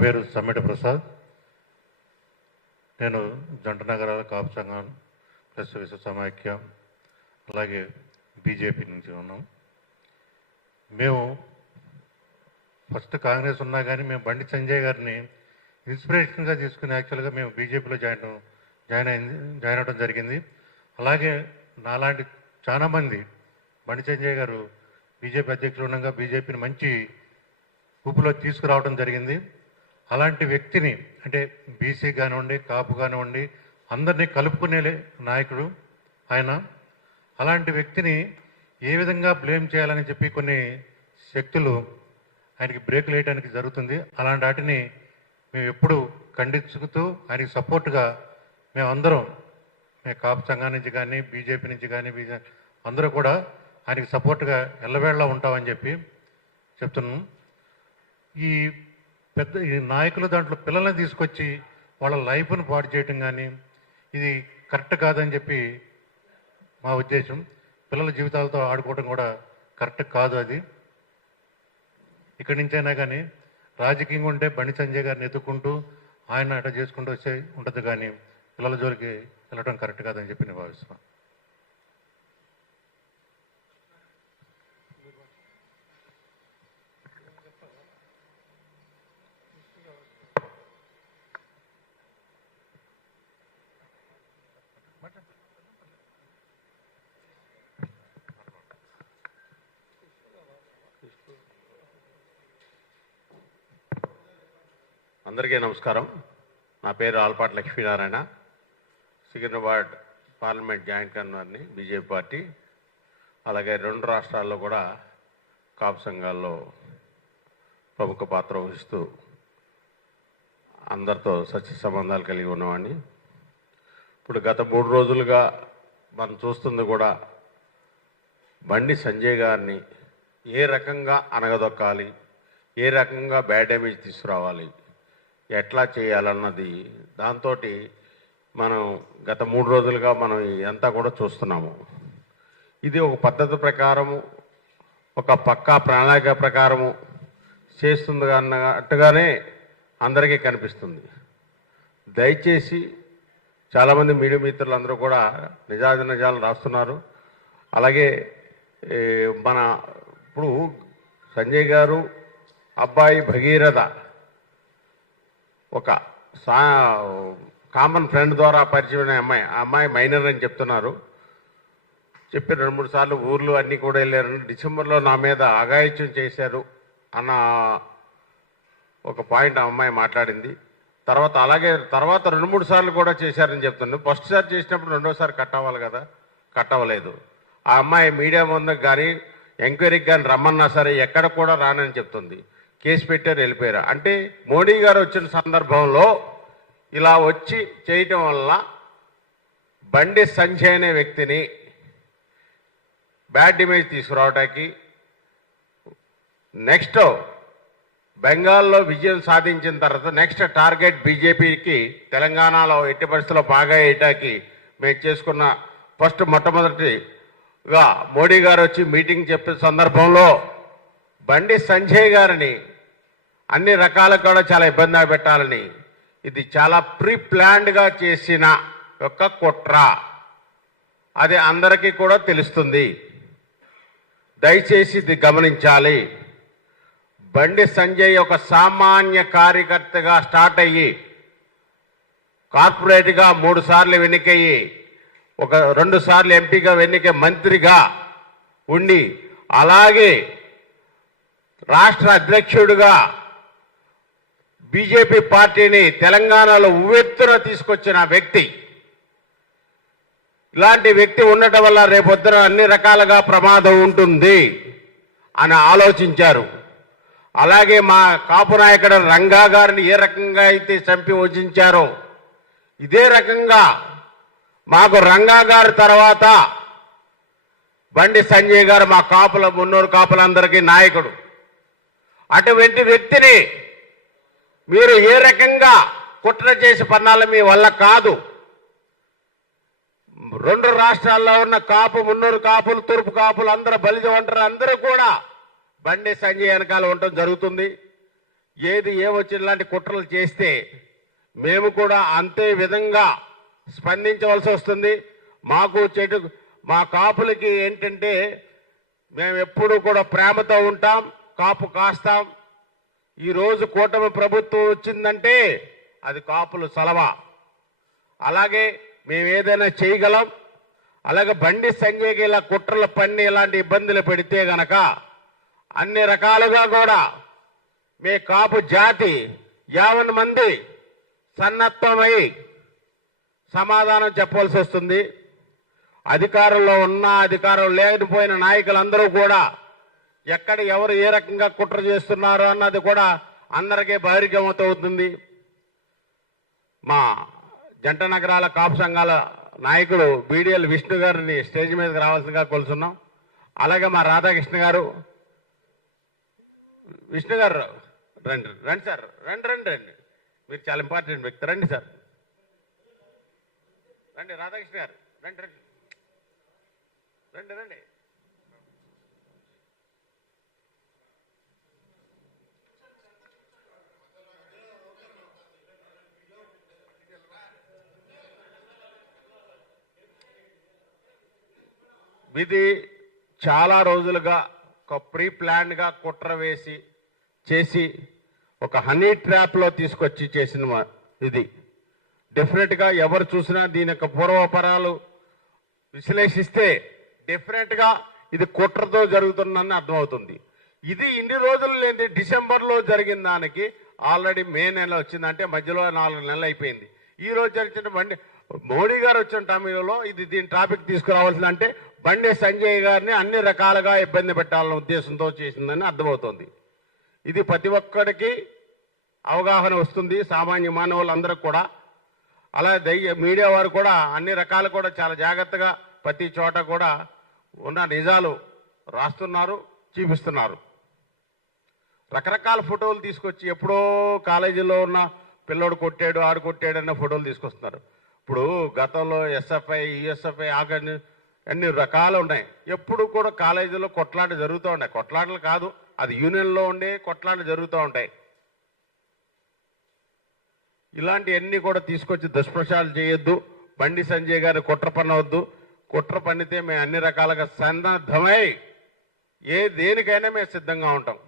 పేరు సమ్మెట ప్రసాద్. నేను జంట నగరాల కాపు సంఘం ప్లస్ విశ్వ సమాఖ్య అలాగే బీజేపీ నుంచి ఉన్నాం. మేము ఫస్ట్ కాంగ్రెస్ ఉన్నా కానీ మేము బండి సంజయ్ గారిని ఇన్స్పిరేషన్గా తీసుకుని యాక్చువల్గా మేము బీజేపీలో జాయిన్ అవ్వడం జరిగింది. అలాగే నాలాంటి చాలామంది బండి సంజయ్ గారు బీజేపీ అధ్యక్షులు ఉండగా బీజేపీని మంచి ఊపులో తీసుకురావడం జరిగింది. అలాంటి వ్యక్తిని అంటే బీసీ కానివ్వండి, కాపు కానివ్వండి, అందరినీ కలుపుకునే నాయకుడు ఆయన. అలాంటి వ్యక్తిని ఏ విధంగా బ్లేమ్ చేయాలని చెప్పి కొన్ని శక్తులు ఆయనకి బ్రేకులు వేయడానికి జరుగుతుంది. అలాంటి వాటిని మేము ఎప్పుడు ఖండించుతూ ఆయనకి సపోర్ట్గా మేము కాపు సంఘం నుంచి కానీ బీజేపీ నుంచి కానీ అందరూ కూడా ఆయనకి సపోర్ట్గా ఎల్లవేళలా ఉంటామని చెప్పి చెప్తున్నాం. ఈ నాయకులు దాంట్లో పిల్లల్ని తీసుకొచ్చి వాళ్ళ లైఫ్ను పాడు చేయటం కానీ ఇది కరెక్ట్ కాదని చెప్పి మా ఉద్దేశం. పిల్లల జీవితాలతో ఆడుకోవడం కూడా కరెక్ట్ కాదు. అది ఇక్కడి నుంచైనా కానీ రాజకీయంగా ఉంటే బండి సంజయ్ గారిని ఎత్తుక్కుంటూ ఆయన అట్లా చేసుకుంటూ వచ్చే ఉంటుంది, కానీ పిల్లల జోలికి వెళ్ళడం కరెక్ట్ కాదని చెప్పి నేను భావిస్తున్నాను. అందరికీ నమస్కారం. నా పేరు ఆల్పాటి లక్ష్మీనారాయణ, సికింద్రాబాద్ పార్లమెంట్ జాయింట్ కన్వీనర్ని బీజేపీ పార్టీ. అలాగే 2 రాష్ట్రాల్లో కూడా కాపు సంఘాల్లో ప్రముఖ పాత్ర వహిస్తూ అందరితో సత్య సంబంధాలు కలిగి ఉన్నవాడిని. ఇప్పుడు గత 3 రోజులుగా మనం చూస్తుంది కూడా బండి సంజయ్ గారిని ఏ రకంగా అనగదొక్కాలి, ఏ రకంగా బ్యాడ్ డ్యామేజ్ తీసుకురావాలి, ఎట్లా చేయాలన్నది దాంతో మనం గత 3 రోజులుగా మనం ఇదంతా కూడా చూస్తున్నాము. ఇది ఒక పద్ధతి ప్రకారము, ఒక పక్కా ప్రణాళిక ప్రకారము చేస్తుంది అన్నట్టుగానే అందరికీ కనిపిస్తుంది. దయచేసి చాలామంది మీడియా మిత్రులందరూ కూడా నిజాలు రాస్తున్నారు. అలాగే ఇప్పుడు సంజయ్ గారు అబ్బాయి భగీరథ ఒక కామన్ ఫ్రెండ్ ద్వారా పరిచయమైన అమ్మాయి, ఆ అమ్మాయి మైనర్ అని చెప్తున్నారు. చెప్పి 2-3 సార్లు ఊర్లు అన్నీ కూడా వెళ్ళారని, డిసెంబర్లో నా మీద అఘాయిత్యం చేశారు అన్న ఒక పాయింట్ ఆ అమ్మాయి మాట్లాడింది. తర్వాత 2-3 సార్లు కూడా చేశారని చెప్తుంది. ఫస్ట్ సారి చేసినప్పుడు 2వ సారి కట్ అవ్వాలి కదా, కట్ అవ్వలేదు. ఆ అమ్మాయి మీడియా ముందుకు కానీ ఎంక్వైరీకి కానీ రమ్మన్నా సరే ఎక్కడ కూడా రానని చెప్తుంది. కేసు పెట్టారు, వెళ్ళిపోయారు. అంటే మోడీ గారు వచ్చిన సందర్భంలో ఇలా వచ్చి చేయటం వల్ల బండి సంజయ్ అనే వ్యక్తిని బ్యాడ్ ఇమేజ్ తీసుకురావటానికి, నెక్స్ట్ బెంగాల్లో విజయం సాధించిన తర్వాత నెక్స్ట్ టార్గెట్ బీజేపీకి తెలంగాణలో ఎట్టి పరిస్థితుల్లో బాగా వేయటానికి మేము చేసుకున్న మొట్టమొదటిగా మోడీ గారు వచ్చి మీటింగ్ చెప్పిన సందర్భంలో బండి సంజయ్ గారిని అన్ని రకాలుగా కూడా చాలా ఇబ్బంది పెట్టాలని, ఇది చాలా ప్రీ ప్లాన్డ్గా చేసిన ఒక కుట్ర, అది అందరికీ కూడా తెలుస్తుంది. దయచేసి ఇది గమనించాలి. బండి సంజయ్ ఒక సామాన్య కార్యకర్తగా స్టార్ట్ అయ్యి కార్పొరేట్గా 3 సార్లు ఎన్నికయ్యి 2 సార్లు ఎంపీగా ఎన్నిక మంత్రిగా ఉండి అలాగే రాష్ట్ర అధ్యక్షుడిగా బీజేపీ పార్టీని తెలంగాణలో ఉవ్వెత్తున తీసుకొచ్చిన వ్యక్తి. ఇలాంటి వ్యక్తి ఉండటం వల్ల రేపొద్దున అన్ని రకాలుగా ప్రమాదం ఉంటుంది అని ఆలోచించారు. అలాగే మా కాపు నాయకుడు రంగా గారిని ఏ రకంగా అయితే చంపి వచించారో ఇదే రకంగా మాకు రంగా గారి తర్వాత బండి సంజయ్ గారు మా మున్నూరు కాపులందరికీ నాయకుడు. అటువంటి వ్యక్తిని మీరు ఏ రకంగా కుట్ర చేసి పన్నాల మీ వల్ల కాదు. 2 రాష్ట్రాల్లో ఉన్న మున్నూరు కాపులు, తూర్పు కాపులు అందరూ బలిజ ఒంటరి అందరూ కూడా బండి సంజయ్ వెనకాల ఉండటం జరుగుతుంది. ఏది ఏమొచ్చి ఇలాంటి కుట్రలు చేస్తే మేము కూడా అంతే విధంగా స్పందించవలసి వస్తుంది. మా కాపులకి ఏంటంటే మేము ఎప్పుడూ కూడా ప్రేమతో ఉంటాం, కాపు కాస్తాం. ఈరోజు కూటమి ప్రభుత్వం వచ్చిందంటే అది కాపులు సలవ. అలాగే మేము ఏదైనా చేయగలం. అలాగే బండి సంజయ్కి ఇలా కుట్రల పన్ని ఇలాంటి ఇబ్బందులు పెడితే గనక అన్ని రకాలుగా కూడా మీ కాపు జాతి 50 మంది సన్నద్ధమై సమాధానం చెప్పవలసి వస్తుంది. అధికారంలో ఉన్న అధికారం లేకపోయిన నాయకులందరూ కూడా ఎక్కడ ఎవరు ఏ రకంగా కుట్ర చేస్తున్నారు అన్నది కూడా అందరికీ బహిర్గతమవుతుంది. మా జంట నగరాల కాపు సంఘాల నాయకుడు బీడీఎల్ విష్ణు గారిని స్టేజ్ మీదకి రావాల్సిందిగా కోరుతున్నాం. అలాగే మా రాధాకృష్ణ గారు, విష్ణు గారు రండి రండి సార్, రండి రండి రండి, మీరు చాలా ఇంపార్టెంట్ వ్యక్తి, రండి సార్, రండి రాధాకృష్ణ గారు, రండి రండి రండి రండి. ఇది చాలా రోజులుగా ఒక ప్రీ ప్లాన్డ్గా కుట్ర చేసి ఒక హనీ ట్రాప్లో తీసుకొచ్చి చేసిన ఇది. డెఫినెట్గా ఎవరు చూసినా దీని యొక్క పూర్వపరాలు విశ్లేషిస్తే డెఫినెట్గా ఇది కుట్రతో జరుగుతుందని అర్థమవుతుంది. ఇది ఇన్ని రోజులు లేని డిసెంబర్లో జరిగిన దానికి ఆల్రెడీ మే నెల వచ్చిందంటే మధ్యలో 4 నెలలు అయిపోయింది. ఈ రోజు జరిగిన మోడీ గారు వచ్చిన టైంలో దీని టాపిక్ తీసుకురావాల్సిందంటే బండి సంజయ్ గారిని అన్ని రకాలుగా ఇబ్బంది పెట్టాలన్న ఉద్దేశంతో చేసిందని అర్థమవుతోంది. ఇది ప్రతి ఒక్కడికి అవగాహన వస్తుంది, సామాన్య మానవులందరూ కూడా. అలా మీడియా వారు కూడా అన్ని రకాలు కూడా చాలా జాగ్రత్తగా ప్రతి చోట కూడా ఉన్న నిజాలు రాస్తున్నారు, చూపిస్తున్నారు. రకరకాల ఫోటోలు తీసుకొచ్చి ఎప్పుడో కాలేజీలో ఉన్న పిల్లోడు కొట్టాడు, ఆడు కొట్టాడు అన్న ఫోటోలు తీసుకొస్తున్నారు. ఇప్పుడు గతంలో ఎస్ఎఫ్ఐ, యుఎస్ఎఫ్ఐ ఆగని అన్ని రకాలు ఉన్నాయి. ఎప్పుడు కూడా కాలేజీలో కొట్లాట జరుగుతూ ఉంటాయి. కొట్లాటలు కాదు, అది యూనియన్లో ఉండే కొట్లాటలు జరుగుతూ ఉంటాయి. ఇలాంటివన్నీ కూడా తీసుకొచ్చి దుష్ప్రచారాలు చేయొద్దు. బండి సంజయ్ గారిని కుట్ర పన్నవద్దు. కుట్ర పన్నితే మేము అన్ని రకాలుగా సన్నద్ధమై దేనికైనా మేము సిద్ధంగా ఉంటాం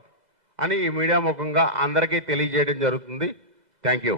అని ఈ మీడియా ముఖంగా అందరికీ తెలియజేయడం జరుగుతుంది. Thank you.